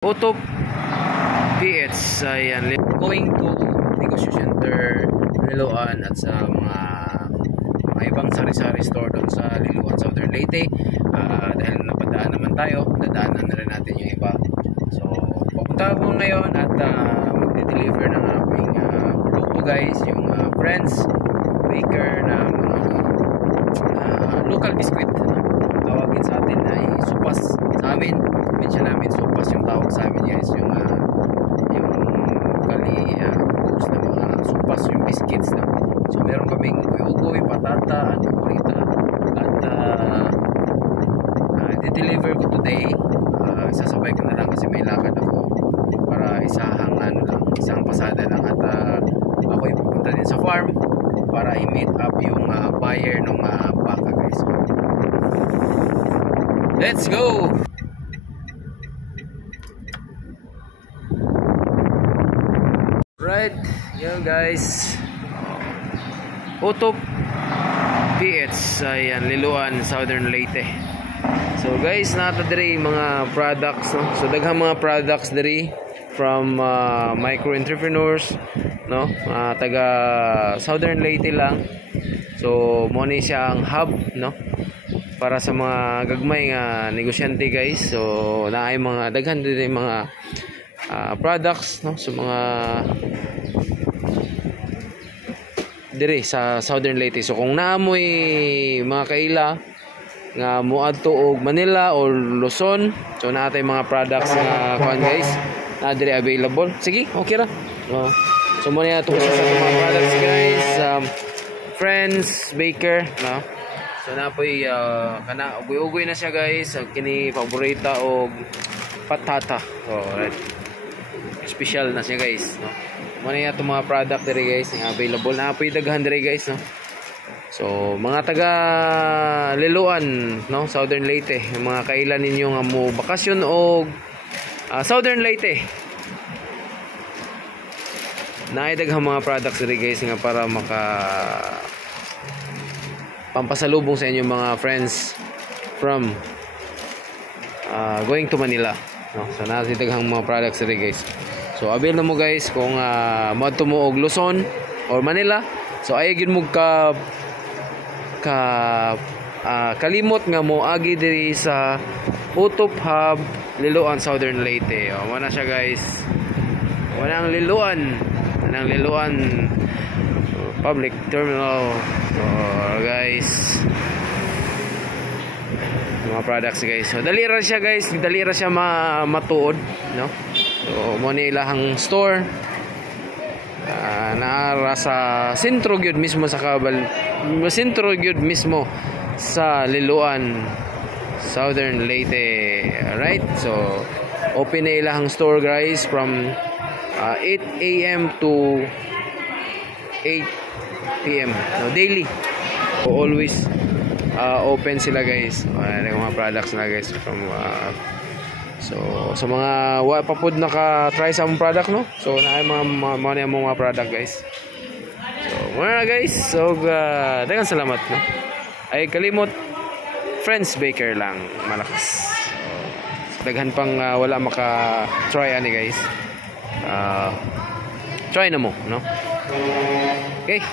Utop PH, ayan, going to Negosyo Center Liloan at sa mga ibang sari-sari store doon sa Liloan, Southern Leyte. Dahil napadaan naman tayo, dadaanan na rin natin yung iba. So pupunta ako ngayon at magde-deliver ng aming produkto guys, yung Friends Baker na local biscuit, tawagin sa atin ay supas sa amin. Mention namin supas yung tawag sa amin guys, yung locally foods na mga supas, yung biscuits na. So meron kaming ugoy, patata, at kurita at i-deliver ko today. Sasabay ko na lang kasi may lakad ako para isang pasada lang at ako ipupunta din sa farm para i-meet up yung buyer ng baka guys. So, let's go! Right, yun guys, Utop PH, ayan, Liloan, Southern Leyte. So guys, nata diri mga products, no? So daghang mga products diri from micro entrepreneurs, no? Taga Southern Leyte lang. So mo ni siya ang hub, no? Para sa mga gagmay nga negosyante guys. So naay mga daghan diri mga products, no? So mga diri sa Southern Leyte. So kung naamoy mga kaila nga muadto og Manila or Luzon, so naatay mga products nga kuan guys na diri available. Sige, okay ra. So mo na to sa mga products guys. Friends Baker, no? So napoy kana ugoy-ugoy na siya guys. Kini paborita og patata. So right, special na siya guys, no? Mo na to mga product diri guys nga available na apoy daghan diri guys, no? So mga taga Liloan, no, Southern Leyte, mga kailan ninyo nga mo bakasyon og Southern Leyte, naay daghang mga products diri guys nga para maka pampasalubong sa inyong mga friends from going to Manila, no? So naay daghang mga products diri guys. So avail na mo guys kung moadto mo og Luzon or Manila. So ay gyud mo kalimot nga mo agi diri sa Utop Hub Liloan, Southern Leyte. Mo na siya guys. Wala ang Liloan Public Terminal. So guys, mga products guys. So dali ra siya guys, dali ra siya matuod, no? So mo ni ilahang store naara sa sentro gyud mismo sa sentro gyud mismo sa Liloan, Southern Leyte. Right, so open na ilahang store guys from 8 AM to 8 PM, no, daily. So always open sila guys. Mga products na guys from so sa mga wa pa pud naka-try sa among product, no? So naay mga product guys. So muna guys. So daghang salamat, no? Ay kalimot Friends Baker lang malakas. So, daghan pang wala maka-try ani guys. Try na mo, no? Okay.